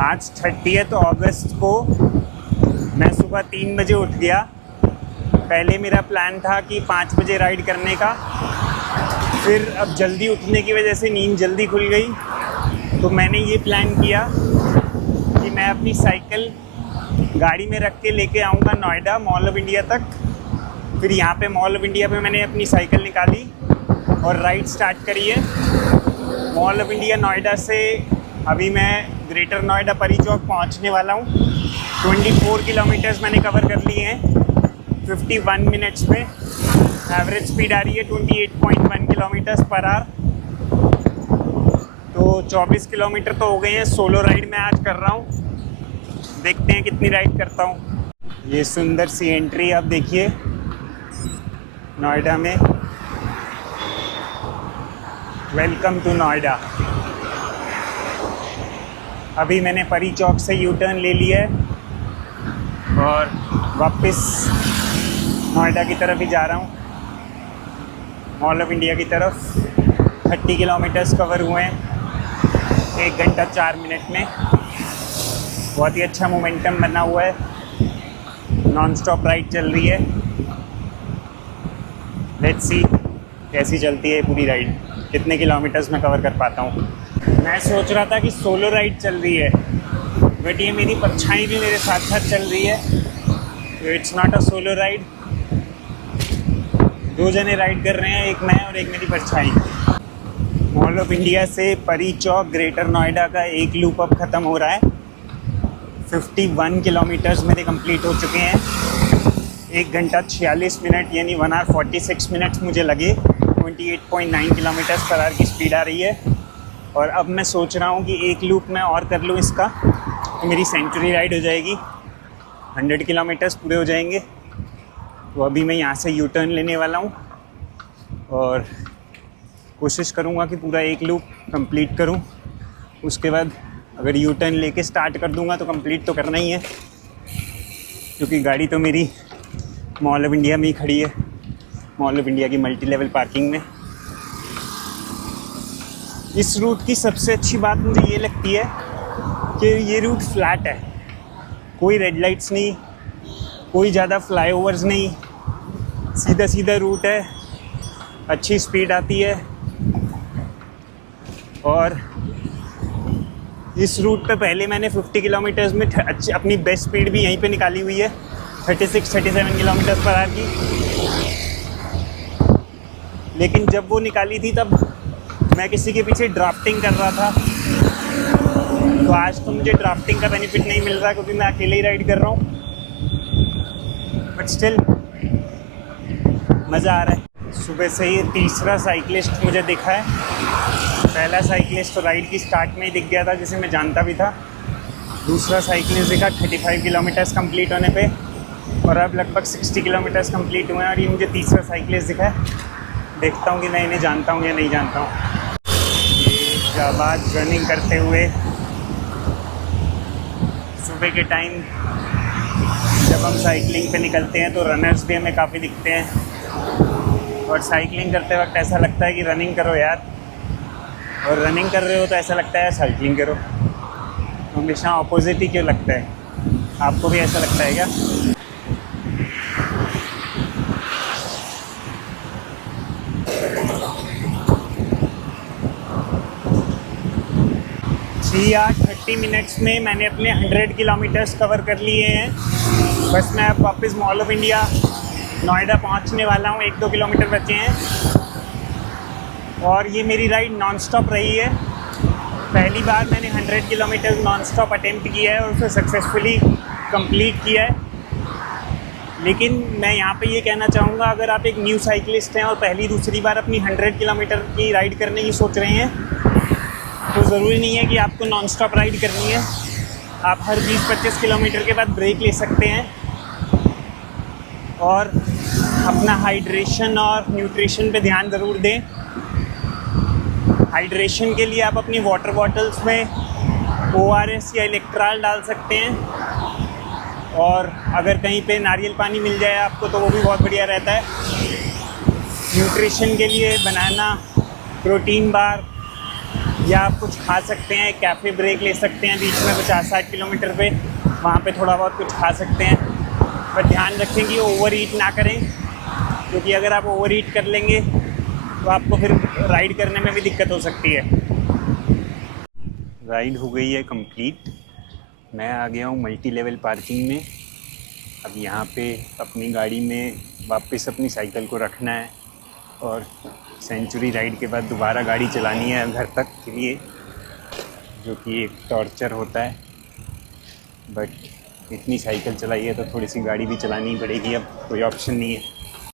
आज 30 अगस्त को मैं सुबह 3 बजे उठ गया। पहले मेरा प्लान था कि 5 बजे राइड करने का, फिर अब जल्दी उठने की वजह से नींद जल्दी खुल गई, तो मैंने ये प्लान किया कि मैं अपनी साइकिल गाड़ी में रख के लेके आऊँगा नोएडा मॉल ऑफ इंडिया तक। फिर यहाँ पे मॉल ऑफ इंडिया पे मैंने अपनी साइकिल निकाली और राइड स्टार्ट करी है। मॉल ऑफ इंडिया नोएडा से अभी मैं ग्रेटर नोएडा परी चौक पहुँचने वाला हूँ। 24 किलोमीटर्स मैंने कवर कर लिए हैं 51 मिनट्स में। एवरेज स्पीड आ रही है 28.1 किलोमीटर्स पर आवर। तो 24 किलोमीटर तो हो गए हैं। सोलो राइड मैं आज कर रहा हूँ, देखते हैं कितनी राइड करता हूँ। ये सुंदर सी एंट्री आप देखिए नोएडा में। Welcome to Noida. अभी मैंने परी चौक से यू टर्न ले लिया है और वापस नोएडा की तरफ ही जा रहा हूँ, मॉल ऑफ इंडिया की तरफ। 30 किलोमीटर्स कवर हुए हैं 1 घंटा 4 मिनट में। बहुत ही अच्छा मोमेंटम बना हुआ है, नॉन स्टॉप राइड चल रही है। लेट्स सी कैसी चलती है पूरी राइड, कितने किलोमीटर्स में कवर कर पाता हूँ। मैं सोच रहा था कि सोलो राइड चल रही है, बट ये मेरी परछाई भी मेरे साथ साथ चल रही है। तो it's not a solo ride, 2 जने राइड कर रहे हैं, एक मैं और एक मेरी परछाई। मॉल ऑफ इंडिया से परी चौक ग्रेटर नोएडा का एक लूप अब ख़त्म हो रहा है। 51 किलोमीटर्स मेरे कंप्लीट हो चुके हैं। 1 घंटा 46 मिनट यानी 1 आवर 46 मिनट्स मुझे लगे। 28.9 किलोमीटर्स पर आवर की स्पीड आ रही है। और अब मैं सोच रहा हूँ कि एक लूप मैं और कर लूँ इसका, तो मेरी सेंचुरी राइड हो जाएगी, 100 किलोमीटर्स पूरे हो जाएंगे। तो अभी मैं यहाँ से यू टर्न लेने वाला हूँ और कोशिश करूँगा कि पूरा एक लूप कंप्लीट करूँ। उसके बाद अगर यू टर्न लेके स्टार्ट कर दूँगा तो कंप्लीट तो करना ही है, क्योंकि गाड़ी तो मेरी मॉल ऑफ इंडिया में ही खड़ी है, मॉल ऑफ इंडिया की मल्टी लेवल पार्किंग में। इस रूट की सबसे अच्छी बात मुझे ये लगती है कि ये रूट फ्लैट है, कोई रेड लाइट्स नहीं, कोई ज़्यादा फ्लाईओवर्स नहीं, सीधा सीधा रूट है, अच्छी स्पीड आती है। और इस रूट पे पहले मैंने 50 किलोमीटर्स में अच्छी अपनी बेस्ट स्पीड भी यहीं पे निकाली हुई है, 36-37 किलोमीटर्स पर आवर की। लेकिन जब वो निकाली थी तब मैं किसी के पीछे ड्राफ्टिंग कर रहा था, तो आज तो मुझे ड्राफ्टिंग का बेनिफिट नहीं मिल रहा क्योंकि मैं अकेले ही राइड कर रहा हूँ, बट स्टिल मज़ा आ रहा है। सुबह से ही तीसरा साइकिलिस्ट मुझे दिखा है। पहला साइकिलिस्ट तो राइड की स्टार्ट में ही दिख गया था, जिसे मैं जानता भी था। दूसरा साइकिलिस्ट दिखा 35 किलोमीटर्स कंप्लीट होने पे, और अब लगभग 60 किलोमीटर्स कंप्लीट हुए हैं। और ये मुझे तीसरा साइकिलिस्ट दिखा है। देखता हूँ कि मैं इन्हें जानता हूँ या नहीं जानता हूँ। ये जाबाज रनिंग करते हुए सुबह के टाइम जब हम साइकिलिंग पे निकलते हैं तो रनर्स भी हमें काफ़ी दिखते हैं। और साइकिलिंग करते वक्त ऐसा लगता है कि रनिंग करो यार, और रनिंग कर रहे हो तो ऐसा लगता है साइकिलिंग करो। हमेशा ऑपोजिट ही क्यों लगता है? आपको भी ऐसा लगता है क्या? या 30 मिनट्स में मैंने अपने 100 किलोमीटर्स कवर कर लिए हैं। बस मैं अब वापस मॉल ऑफ इंडिया नोएडा पहुंचने वाला हूं, 1-2 किलोमीटर बचे हैं। और ये मेरी राइड नॉन स्टॉप रही है। पहली बार मैंने 100 किलोमीटर नॉन स्टॉप अटेम्प्ट किया है और उसे सक्सेसफुली कंप्लीट किया है। लेकिन मैं यहाँ पे ये कहना चाहूँगा, अगर आप एक न्यू साइकिलिस्ट हैं और पहली दूसरी बार अपनी 100 किलोमीटर की राइड करने की सोच रहे हैं, तो ज़रूरी नहीं है कि आपको नॉन स्टॉप राइड करनी है। आप हर 20-25 किलोमीटर के बाद ब्रेक ले सकते हैं और अपना हाइड्रेशन और न्यूट्रिशन पे ध्यान ज़रूर दें। हाइड्रेशन के लिए आप अपनी वाटर बॉटल्स में ORS या इलेक्ट्रॉल डाल सकते हैं, और अगर कहीं पे नारियल पानी मिल जाए आपको तो वो भी बहुत बढ़िया रहता है। न्यूट्रिशन के लिए बनाना, प्रोटीन बार, या आप कुछ खा सकते हैं, कैफ़े ब्रेक ले सकते हैं बीच में 50-60 किलोमीटर पे, वहाँ पे थोड़ा बहुत कुछ खा सकते हैं। पर ध्यान रखें कि ओवर ईट ना करें, क्योंकि अगर आप ओवर ईट कर लेंगे तो आपको फिर राइड करने में भी दिक्कत हो सकती है। राइड हो गई है कंप्लीट। मैं आ गया हूँ मल्टी लेवल पार्किंग में। अब यहाँ पे अपनी गाड़ी में वापस अपनी साइकिल को रखना है और सेंचुरी राइड के बाद दोबारा गाड़ी चलानी है घर तक के लिए, जो कि एक टॉर्चर होता है। बट इतनी साइकिल चलाई है तो थोड़ी सी गाड़ी भी चलानी पड़ेगी, अब कोई ऑप्शन नहीं है।